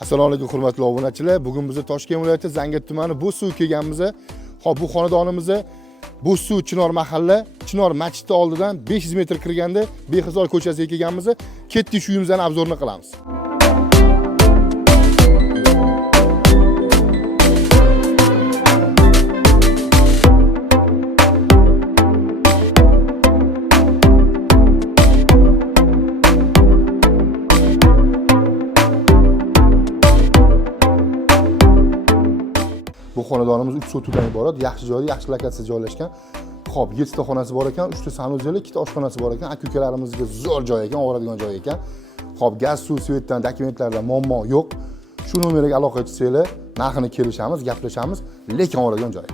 Assalomu alaykum hurmatli obunachilar. Bugun biz Toshkent viloyati Zangiot tumani Bo'zsuv kelganmiz. Hop, bu xonadonimiz Bo'zsuv Chinor mahalla, Chinor masjidi oldidan 500 metr kirganda Behizor ko'chasiga kelganmiz. Ketdik, shu uyimizning obzorini qilamiz. Bu xonadonimiz 3 sotudan iborat, yaxshi joyda, yaxshi lokatsiyada joylashgan. Xo'p, 7 ta xonasi bor ekan, 3 ta sanuzeli, 2 ta oshxonasi bor ekan. Aka-ukalarimizga zo'r joy ekan, oladigan joy ekan. Xo'p, gaz, suv, svetdan, dokumentlardan muammo yo'q. Shu nomerga aloqa qilsanglar, narxini kelishamiz, gaplashamiz, lekin oladigan joy.